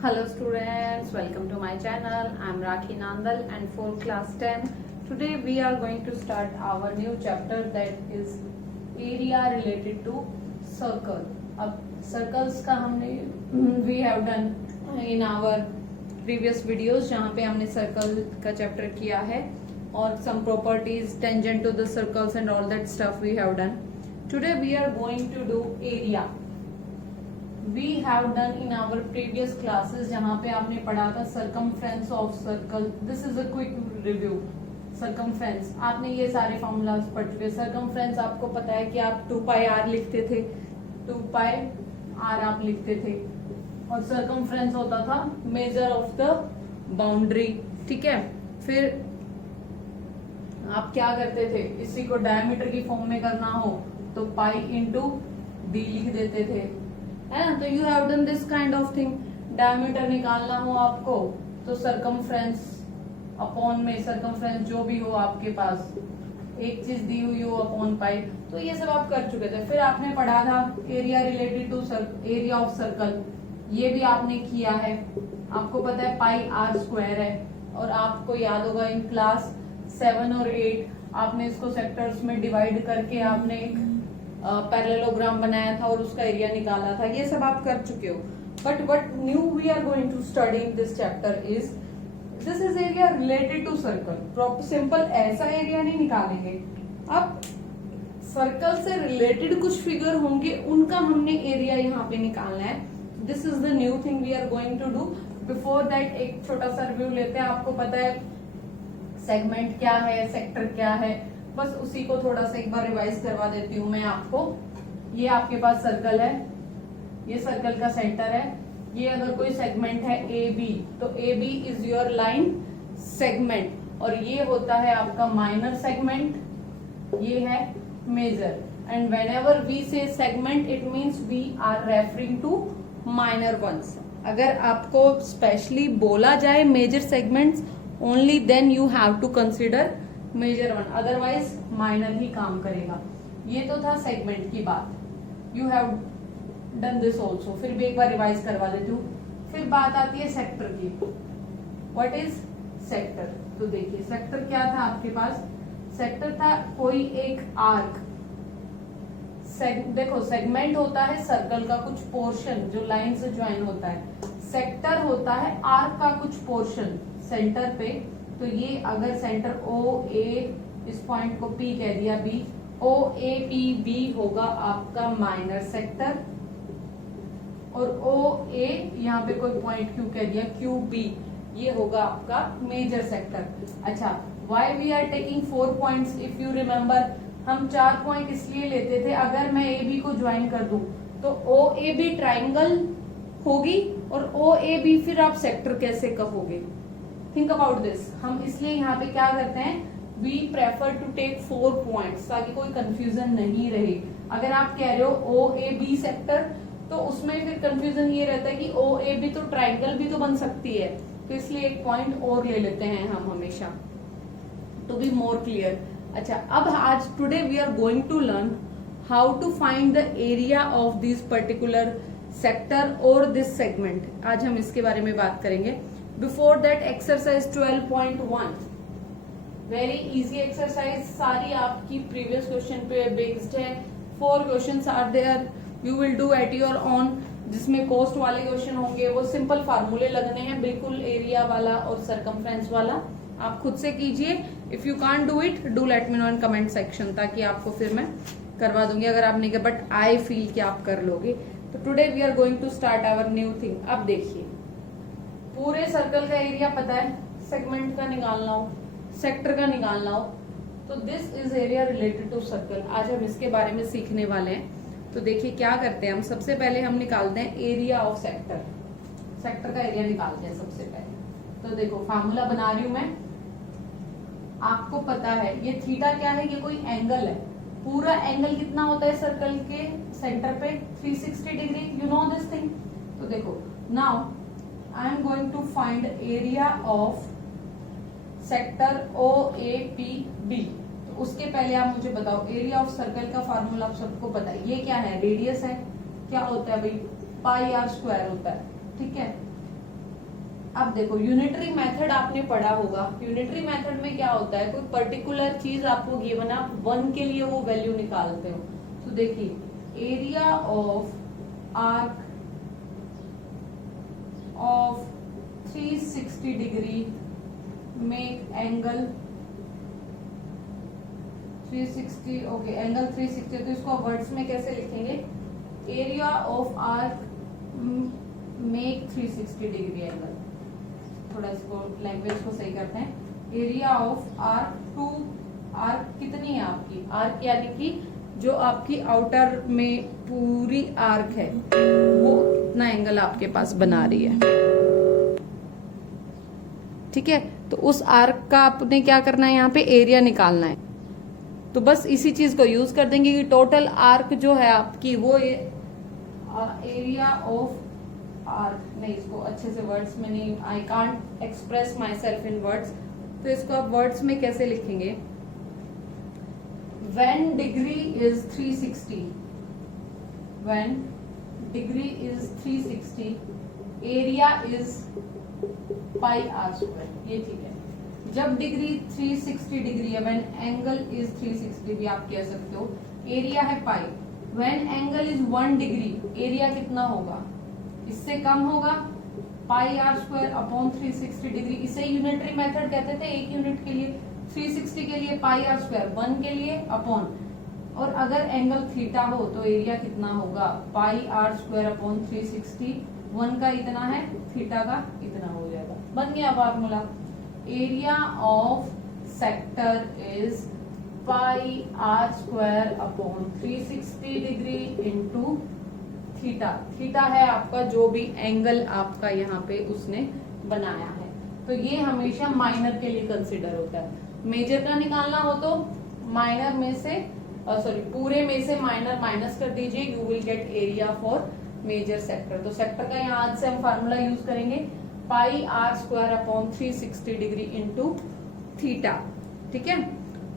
Hello students, welcome to my channel. I am Rakhi Nandal and for class 10. Today we are going to start our new chapter that is area related to circle. अब circles का हमने we have done in our previous videos जहाँ पे हमने circle का chapter किया है और some properties tangent to the circles and all that stuff we have done. Today we are going to do area. We have done in our previous classes जहाँ पे आपने पढ़ा था circumference of circle. This is a quick review. Circumference आपने ये सारे formulas पढ़ चुके. Circumference आपको पता है कि आप 2 pi r लिखते थे, 2 pi r आप लिखते थे और circumference होता था measure of the boundary. ठीक है, फिर आप क्या करते थे, इसी को डायमीटर की फॉर्म में करना हो तो pi into d लिख देते थे, है ना. तो you have done this kind of thing. Diameter निकालना हो आपको तो सरकमफ्रेंस अपॉन में सरकमफ्रेंस जो भी हो आपके पास एक चीज दी हुई हो अपॉन पाई, तो ये सब आप कर चुके थे. फिर आपने पढ़ा था area related to area of circle, ये भी आपने किया है. आपको पता है पाई आर स्क्वायर है और आपको याद होगा इन क्लास 7 और 8 आपने इसको सेक्टर्स में डिवाइड करके आपने एक पैरेललोग्राम बनाया था और उसका एरिया निकाला था. ये सब आप कर चुके हो. But what new we are going to study in this chapter is this is area related to circle. Simple ऐसा एरिया नहीं निकालेंगे. अब सर्कल से रिलेटेड कुछ फिगर होंगे, उनका हमने एरिया यहाँ पे निकालना है. This is the new thing we are going to do. Before that एक छोटा सा रिव्यू लेते हैं. आपको पता है सेगमेंट क्या है, सेक्टर क्या है, बस उसी को थोड़ा सा एक बार रिवाइज करवा देती हूँ मैं आपको. ये आपके पास सर्कल है, ये सर्कल का सेंटर है. ये अगर कोई सेगमेंट है ए बी तो A B is your line segment और ये होता है आपका माइनर सेगमेंट, ये है major. And whenever we say segment it means we are referring to minor ones. अगर आपको स्पेशली बोला जाए major segments only then you have to consider major one, otherwise minor ही काम करेगा. ये तो था सेगमेंट की बात. You have done this also. फिर भी एक बार रिवाइज करवा देती हूँ. फिर बात आती है सेक्टर की. What is sector? तो देखिए सेक्टर क्या था आपके पास. सेक्टर था कोई एक आर्क. देखो सेगमेंट होता है सर्कल का कुछ पोर्शन जो लाइन से ज्वाइन होता है. सेक्टर होता है आर्क का कुछ पोर्शन सेंटर पे. तो ये अगर सेंटर ओ ए, इस पॉइंट को पी कह दिया B, O A P B होगा आपका माइनर सेक्टर और ओ ए यहाँ पे कोई पॉइंट क्यू कह दिया क्यू बी, ये होगा आपका मेजर सेक्टर. अच्छा, why we are taking 4 points if you remember. हम 4 पॉइंट इसलिए लेते थे अगर मैं ए बी को ज्वाइन कर दूं तो ओ ए बी ट्राइंगल होगी और ओ ए बी फिर आप सेक्टर कैसे कहोगे. Think about this. हम इसलिए यहाँ पे क्या करते हैं, we prefer to take 4 points ताकि कोई कंफ्यूजन नहीं रहे. अगर आप कह रहे हो ओ ए बी सेक्टर तो उसमें फिर कंफ्यूजन ये रहता है कि ओ ए बी तो ट्राइंगल भी तो बन सकती है, तो इसलिए एक पॉइंट और ले लेते हैं हम हमेशा टू बी मोर क्लियर. अच्छा, अब आज today we are going to learn how to find the area of this particular sector और दिस सेगमेंट. आज हम इसके बारे में बात करेंगे. Before that exercise 12.1 very easy exercise, सारी आपकी प्रीवियस क्वेश्चन पे बेस्ड है. 4 questions are there, you will do at your own. जिसमें कॉस्ट वाले क्वेश्चन होंगे, वो सिंपल फार्मूले लगने हैं बिल्कुल एरिया वाला और सरकमफ्रेंस वाला. आप खुद से कीजिए. If you can't do it do let me know in comment section, ताकि आपको फिर मैं करवा दूंगी अगर आप नहीं कर. बट आई फील कि आप कर लोगे. तो today we are going to start our new thing. अब देखिए, पूरे सर्कल का एरिया पता है, सेगमेंट का निकालना हो, सेक्टर का निकालना हो, तो this is area related to circle. आज हम इसके बारे में सीखने वाले हैं. तो देखिए क्या करते हैं हम. सबसे पहले हम निकालते हैं एरिया ऑफ सेक्टर. सेक्टर का एरिया निकालते हैं सबसे पहले. तो देखो फार्मूला बना रही हूं मैं. आपको पता है ये थीटा क्या है, ये कोई एंगल है. पूरा एंगल कितना होता है सर्कल के सेंटर पे, 360 degree. You know this thing. तो देखो now I am going to find area of sector OAPB. तो उसके पहले आप मुझे बताओ एरिया ऑफ सर्कल का फार्मूला आप सबको पता है. ये क्या है, रेडियस है. क्या होता है भाई, पाई आर स्क्वायर होता है. ठीक है, अब देखो यूनिटरी मेथड आपने पढ़ा होगा। यूनिटरी मेथड में क्या होता है, कोई पर्टिकुलर चीज आपको गिवन, आप 1 के लिए वो वैल्यू निकालते हो। तो देखिए area of arc of 360 degree make angle 360, okay angle 360, तो इसको वर्ड्स में कैसे लिखेंगे, area of arc make 360 degree angle. थोड़ा इसको लैंग्वेज को सही करते हैं। Area of arc to, arc कितनी है आपकी, आर्क यानी कि जो आपकी आउटर में पूरी आर्क है वो कितना एंगल आपके पास बना रही है, ठीक है। तो उस आर्क का आपने क्या करना है, यहाँ पे एरिया निकालना है। तो बस इसी चीज को यूज कर देंगे कि टोटल आर्क जो है आपकी वो एरिया ऑफ आर्क, नहीं इसको अच्छे से वर्ड्स में नहीं, I can't express myself in words, तो इसको आप वर्ड्स में कैसे लिखेंगे, when degree is 360, when degree is 360 area is pi r square, ये ठीक है। जब डिग्री 360 डिग्री है, व्हेन एंगल इज 360 भी आप कह सकते हो, एरिया है pi, when angle is 1 degree area कितना होगा, इससे कम होगा, pi r square upon 360 degree. इसे यूनिटरी मेथड कहते थे, एक यूनिट के लिए 360 के लिए पाई आर स्क्वायर, 1 के लिए अपॉन, और अगर एंगल थीटा हो तो एरिया कितना होगा, पाई आर स्क्वायर अपॉन 360, 1 का इतना है, थीटा का इतना हो जाएगा। बन गया formula, area of sector is pi r square upon 360 degree into theta. Theta है आपका जो भी एंगल आपका यहाँ पे उसने बनाया है। तो ये हमेशा माइनर के लिए कंसिडर होता है। मेजर का निकालना हो तो माइनर में से पूरे में से माइनर माइनस कर दीजिए, you will get area for major sector. तो सेक्टर का यहाँ आज से हम फार्मूला यूज करेंगे, pi r square upon 360 degree into theta, ठीक है।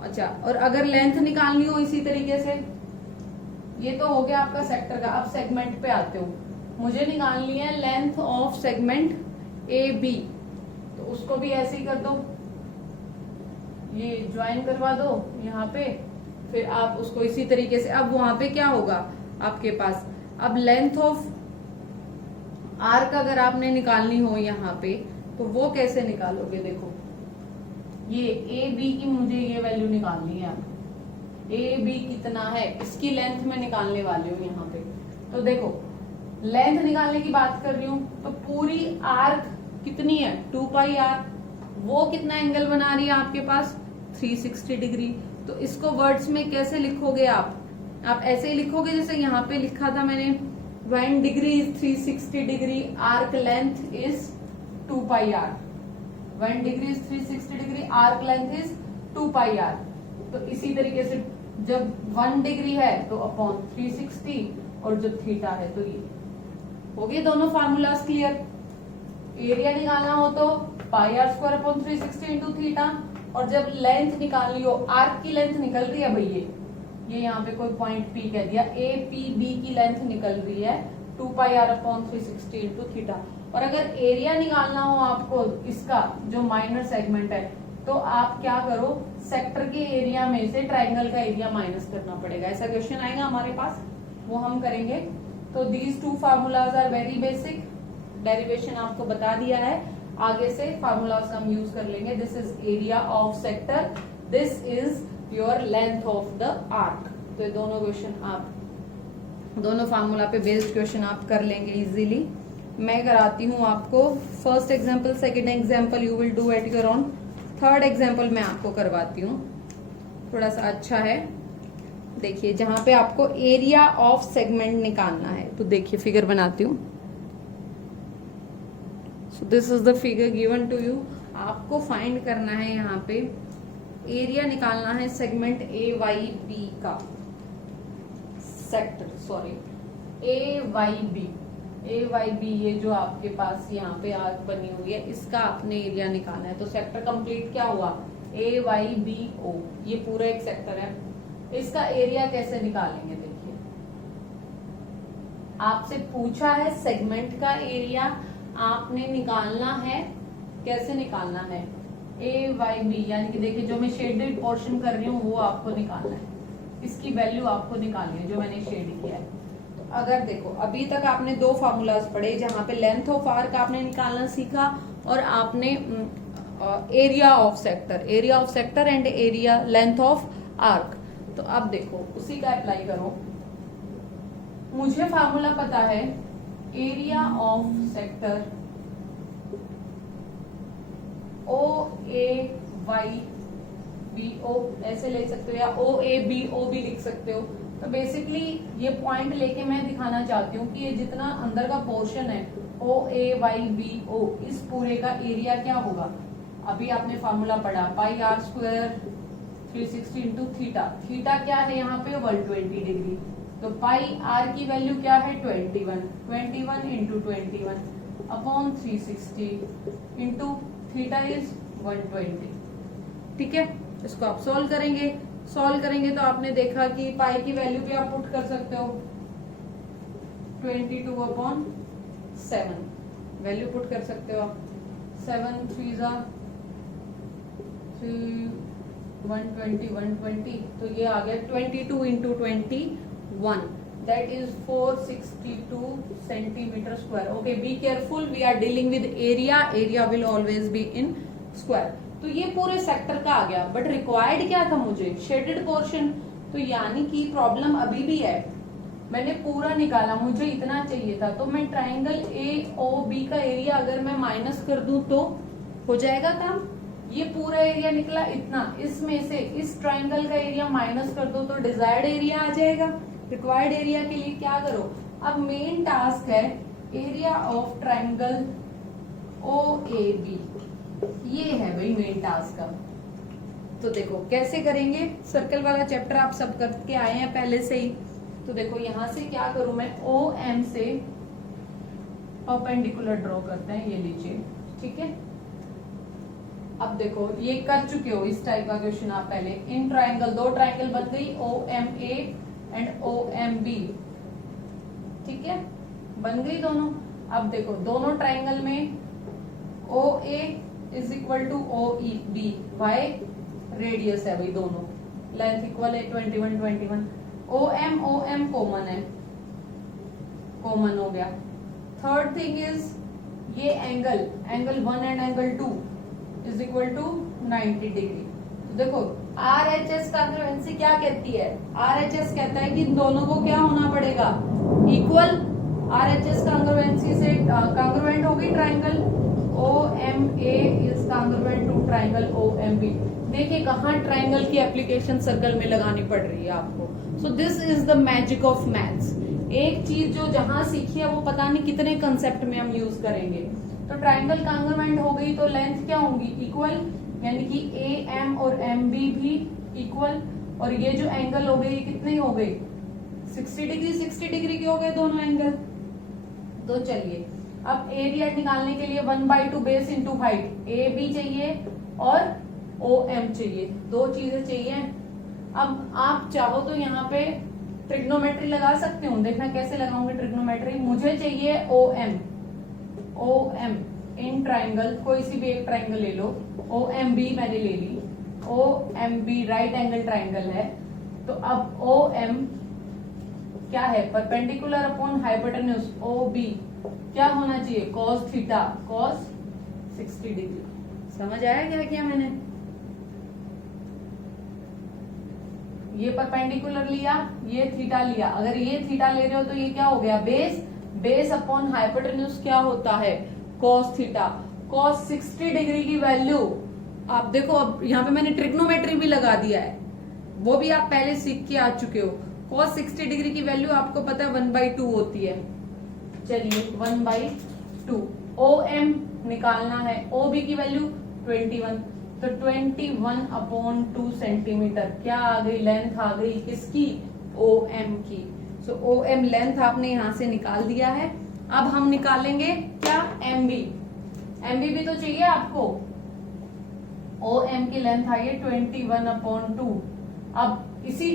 अच्छा, और अगर लेंथ निकालनी हो इसी तरीके से, ये तो हो गया आपका सेक्टर का। अब सेगमेंट पे आते हो, मुझे निकालनी है length of segment A B, तो उसको भी ऐसे ही कर दो, ये ज्वाइन करवा दो यहाँ पे, फिर आप उसको इसी तरीके से, अब वहां पे क्या होगा आपके पास, अब लेंथ ऑफ आर्क अगर आपने निकालनी हो यहाँ पे तो वो कैसे निकालोगे, देखो ये ए बी की मुझे ये वैल्यू निकालनी है, ए बी कितना है इसकी लेंथ में निकालने वाली हूँ यहाँ पे। तो देखो लेंथ निकालने की बात कर रही हूँ, तो पूरी आर्क कितनी है 2 पाई आर, वो कितना एंगल बना रही है आपके पास 360 डिग्री। तो इसको वर्ड्स में कैसे लिखोगे आप ऐसे ही लिखोगे जैसे यहाँ पे लिखा था मैंने, when degree is 360 degree arc length is 2 pi r, when degree is 360 degree arc length is 2 pi r. तो इसी तरीके से जब 1 डिग्री है तो अपॉन 360 और जब थीटा है तो ये हो गए दोनों फार्मूलाज क्लियर। एरिया निकालना हो तो pi r square upon 360 into theta, और जब लेंथ निकालनी हो, आर्क की लेंथ निकल रही है भैया, ये यहाँ पे कोई पॉइंट पी कह दिया, ए पी बी की लेंथ निकल रही है 2 pi are upon 360 into theta. और अगर एरिया निकालना हो आपको इसका जो माइनर सेगमेंट है, तो आप क्या करो, सेक्टर के एरिया में से ट्राइंगल का एरिया माइनस करना पड़ेगा। ऐसा क्वेश्चन आएगा हमारे पास, वो हम करेंगे। तो these 2 formulas are very basic, derivation आपको बता दिया है, आगे से फार्मूलाज हम यूज कर लेंगे। This is area of sector, this is your length of the arc. तो ये दोनों क्वेश्चन आप दोनों फार्मूला पे बेस्ड क्वेश्चन आप कर लेंगे इजीली। मैं कराती हूँ आपको first example, second example you will do at your own, third example मैं आपको करवाती हूँ, थोड़ा सा अच्छा है। देखिए जहां पे आपको एरिया ऑफ सेगमेंट निकालना है, तो देखिए फिगर बनाती हूँ। So this is the figure given to you, आपको फाइंड करना है यहाँ पे एरिया निकालना है सेगमेंट ए वाई बी का, sector sorry A Y B, ये जो आपके पास यहाँ पे आर्क बनी हुई है इसका आपने एरिया निकालना है। तो सेक्टर कंप्लीट क्या हुआ, ए वाई बी ओ, ये पूरा एक सेक्टर है। इसका एरिया कैसे निकालेंगे, देखिए आपसे पूछा है सेगमेंट का एरिया, आपने निकालना है, कैसे निकालना है, ए वाई बी, यानी कि देखिए जो मैं शेडेड पोर्शन कर रही हूँ वो आपको निकालना है, इसकी वैल्यू आपको निकालनी है जो मैंने शेड किया है। तो अगर देखो अभी तक आपने दो फार्मूलाज पढ़े जहां पे लेंथ ऑफ आर्क आपने निकालना सीखा और आपने area of sector and area length of arc. तो अब देखो उसी का अप्लाई करो। मुझे फार्मूला पता है area of sector O A Y B O, ऐसे ले सकते हो या ओ ए बी ओ भी लिख सकते हो। तो बेसिकली ये पॉइंट लेके मैं दिखाना चाहती हूँ कि ये जितना अंदर का पोर्शन है ओ ए वाई बी ओ, इस पूरे का एरिया क्या होगा। अभी आपने फार्मूला पढ़ा pi r square 360 into theta, theta क्या है यहाँ पे 120 डिग्री, तो पाई आर की वैल्यू क्या है 21 into 21 upon 360 into theta is 120। ठीक है, इसको आप सॉल्व करेंगे तो आपने देखा कि पाई की वैल्यू भी आप पुट कर सकते हो 22 अपॉन 7, वैल्यू पुट कर सकते हो आप, 7 3 120, तो ये आ गया 22 into 21, that is 462 centimetre square. Okay, be careful, we are dealing with area will always be in square. तो ये पूरे सेक्टर का आ गया, बट रिक्वायर्ड क्या था मुझे, शेडेड पोर्शन। तो यानी कि प्रॉब्लम अभी भी है, मैंने पूरा निकाला, मुझे इतना चाहिए था, तो मैं ट्राइंगल ए ओ बी का एरिया अगर मैं माइनस कर दूं तो हो जाएगा काम। ये पूरा एरिया निकला इतना, इसमें से इस ट्राइंगल का एरिया माइनस कर दो तो डिजायर्ड एरिया आ जाएगा। रिक्वायर्ड एरिया के लिए क्या करो, अब मेन टास्क है area of triangle O A B, ये है भाई मेन टास्क का। तो देखो कैसे करेंगे, सर्कल वाला चैप्टर आप सब करके आए हैं पहले से ही। तो देखो यहां से क्या करूं मैं, ओ एम से परपेंडिकुलर ड्रॉ करते हैं, ये लीजिए। ठीक है, अब देखो ये कर चुके हो इस टाइप का क्वेश्चन आप पहले। इन ट्राइंगल, दो ट्राइंगल बन गई O M A and O M B. ठीक है, बन गई दोनों। अब देखो दोनों ट्राइंगल में O A is equal to O E B, why radius है भाई, दोनों लेंथ इक्वल है 21 ओ एम कॉमन है, कॉमन हो गया। थर्ड थिंग इज ये angle 1 and angle 2 is equal to 90 degree. तो देखो RHS कांग्रुएंसी क्या कहती है, RHS कहता है कि इन दोनों को क्या होना पड़ेगा, इक्वल। RHS कांग्रुएंसी से कांग्रुएंट होगी triangle OMA is congruent to triangle OMB। देखिए कहाँ ट्राइंगल की एप्लीकेशन सर्कल में लगानी पड़ रही है आपको। सो this is the magic of maths. एक चीज जो जहां सीखी है वो पता नहीं कितने कंसेप्ट में हम यूज करेंगे। तो ट्राइंगल कांग्रुएंट हो गई तो लेंथ क्या होंगी, इक्वल, यानी कि AM और MB भी इक्वल। और ये जो एंगल हो गई कितनी हो गई, 60 डिग्री के हो गए दोनों एंगल। तो चलिए अब एरिया निकालने के लिए 1/2 बेस इंटू हाइट, AB चाहिए और OM चाहिए, दो चीजें चाहिए। अब आप चाहो तो यहाँ पे ट्रिग्नोमेट्री लगा सकते हो, देखना कैसे लगाऊंगे ट्रिग्नोमेट्री। मुझे चाहिए OM इन ट्राइंगल, कोई सी भी एक ट्राइंगल ले लो, OMB मैंने ले ली, OMB राइट एंगल ट्राइंगल है। तो अब OM क्या है, परपेंडिकुलर अपॉन हाइपोटेन्यूज OB क्या होना चाहिए, cos थीटा, cos 60 डिग्री। समझ आया क्या किया मैंने, ये परपेंडिकुलर लिया, ये थीटा लिया। अगर ये थीटा ले रहे हो तो ये क्या हो गया, बेस अपॉन हाइपोटेन्यूज क्या होता है, cos थीटा। cos 60 डिग्री की वैल्यू आप देखो, अब यहाँ पे मैंने ट्रिग्नोमेट्री भी लगा दिया है, वो भी आप पहले सीख के आ चुके हो। cos 60 डिग्री की वैल्यू आपको पता है 1/2 होती है। चलिए 1/2, OM निकालना है, OB की वैल्यू 21, तो 21/2 सेंटीमीटर क्या आ गई, लेंथ आ गई किसकी, OM की। सो OM लेंथ आपने यहां से निकाल दिया है। अब हम निकालेंगे क्या, MB भी तो चाहिए आपको। OM की लेंथ आई है 21/2। अब इसी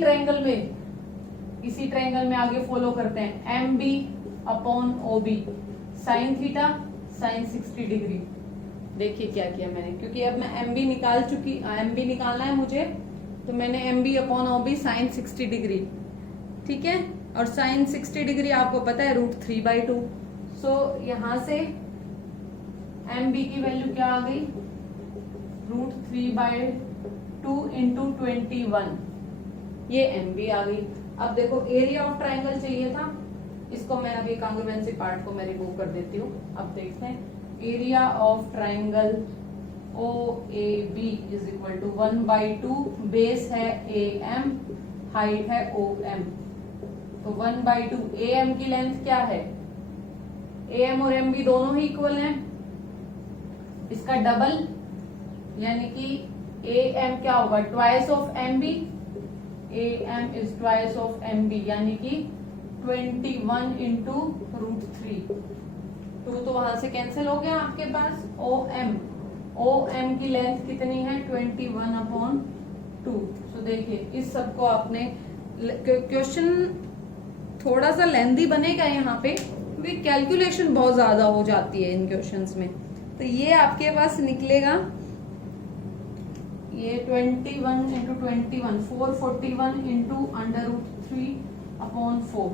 ट्रायंगल में आगे फॉलो करते हैं, MB/OB sine theta sine 60 degree. देखिए क्या किया मैंने, क्योंकि अब मैं MB निकाल चुकी, MB निकालना है मुझे, तो मैंने MB upon OB sine 60 degree, ठीक है। और साइन 60 डिग्री आपको पता है √3/2। सो यहां से MB की वैल्यू क्या आ गई, √3/2 इंटू 21, ये MB आ गई। अब देखो एरिया ऑफ ट्राइंगल चाहिए था, इसको मैं अभी कॉन्ग्रुएंसी पार्ट को मैं रिमूव कर देती हूँ। अब देखते हैं area of triangle OAB is equal to 1/2, base है AM, हाइट है OM, तो 1/2। AM की लेंथ क्या है, AM और MB दोनों ही इक्वल हैं, इसका डबल यानी कि AM क्या होगा, twice of MB, AM is twice of MB यानी कि 21 इंटू √3। 2 तो वहां से कैंसिल हो गया आपके पास। OM की लेंथ कितनी है, 21/2। सो देखिए इस सब को आपने, क्वेश्चन थोड़ा सा लेंथी बनेगा यहाँ पे, क्योंकि कैलकुलेशन बहुत ज्यादा हो जाती है इन क्वेश्चंस में। तो ये आपके पास निकलेगा, ये 21 इंटू 21, 441 इंटू √3/4।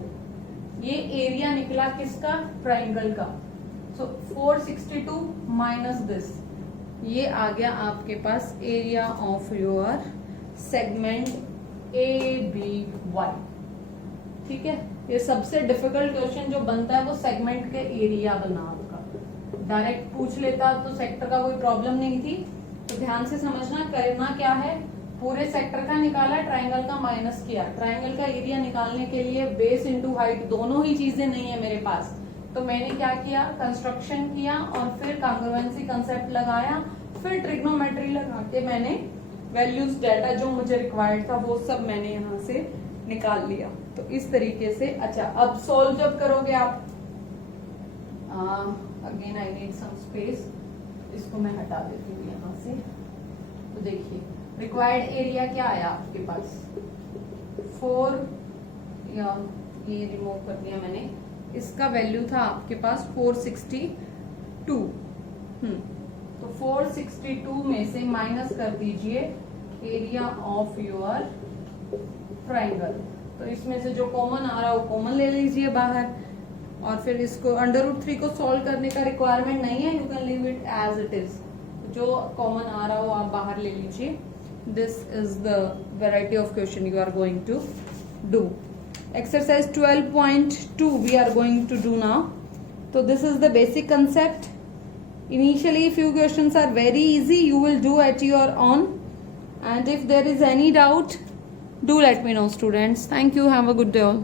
ये एरिया निकला किसका, ट्राइंगल का। सो 462 माइनस दिस, ये आ गया आपके पास area of your segment ABY, ठीक है। ये सबसे डिफिकल्ट क्वेश्चन जो बनता है वो सेगमेंट के एरिया बनाम का। डायरेक्ट पूछ लेता तो सेक्टर का कोई प्रॉब्लम नहीं थी, तो ध्यान से समझना, करना क्या है, पूरे सेक्टर का निकाला, ट्राइंगल का माइनस किया। ट्राइंगल का एरिया निकालने के लिए बेस इंटू हाइट दोनों ही चीजें नहीं है मेरे पास, तो मैंने क्या किया, कंस्ट्रक्शन किया और फिर कॉन्ग्रुएंसी कंसेप्ट लगाया, फिर ट्रिग्नोमेट्री लगा के मैंने वैल्यूज डाटा जो मुझे रिक्वायर्ड था वो सब मैंने यहाँ से निकाल लिया। तो इस तरीके से, अच्छा अब सोल्व जब करोगे आप, again I need some space, इसको मैं हटा देती हूँ यहाँ से। तो देखिए रिक्वायर्ड एरिया क्या आया आपके पास, 4, या ये रिमूव कर दिया मैंने, इसका वैल्यू था आपके पास 462। तो 462 में से माइनस कर दीजिए एरिया ऑफ योर ट्राइंगल। तो इसमें से जो कॉमन आ रहा है वो कॉमन ले लीजिए बाहर, और फिर इसको √3 को सॉल्व करने का रिक्वायरमेंट नहीं है, you can leave it as it is. जो कॉमन आ रहा हो आप बाहर ले लीजिए। This is the variety of question you are going to do. Exercise 12.2 we are going to do now. So this is the basic concept. Initially few questions are very easy, you will do at your own, and if there is any doubt, do let me know students. Thank you, have a good day all.